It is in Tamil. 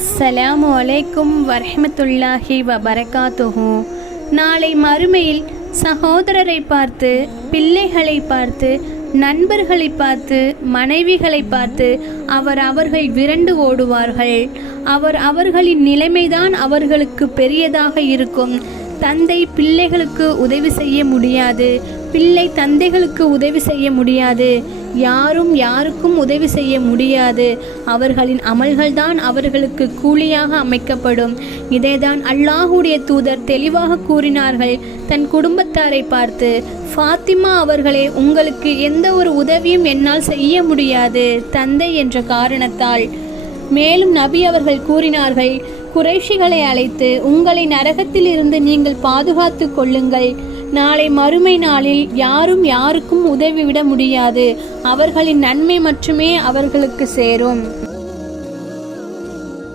அஸ்ஸலாமு அலைக்கும் வரஹ்மத்துல்லாஹி வபரகாத்துஹு. நாளை மறுமையில் சகோதரரை பார்த்து, பிள்ளைகளை பார்த்து, நண்பர்களை பார்த்து, மனைவிகளை பார்த்து அவர்கள் விரண்டு ஓடுவார்கள். அவர்களின் நிலைமைதான் அவர்களுக்கு பெரியதாக இருக்கும். தந்தை பிள்ளைகளுக்கு உதவி செய்ய முடியாது, பிள்ளை தந்தைகளுக்கு உதவி செய்ய முடியாது, யாரும் யாருக்கும் உதவி செய்ய முடியாது. அவர்களின் அமல்கள்தான் அவர்களுக்கு கூலியாக அமைக்கப்படும். இதைதான் அல்லாஹுடைய தூதர் தெளிவாக கூறினார்கள் தன் குடும்பத்தாரை பார்த்து. ஃபாத்திமா அவர்களே, உங்களுக்கு எந்த ஒரு உதவியும் என்னால் செய்ய முடியாது தந்தை என்ற காரணத்தால். மேலும் நபி அவர்கள் கூறினார்கள், குறைஷிகளை அழைத்து உங்களை நரகத்தில் இருந்து நீங்கள் பாதுகாத்து கொள்ளுங்கள். நாளை மறுமை நாளில் யாரும் யாருக்கும் உதவிவிட முடியாது. அவர்களின் நன்மை மட்டுமே அவர்களுக்கு சேரும்.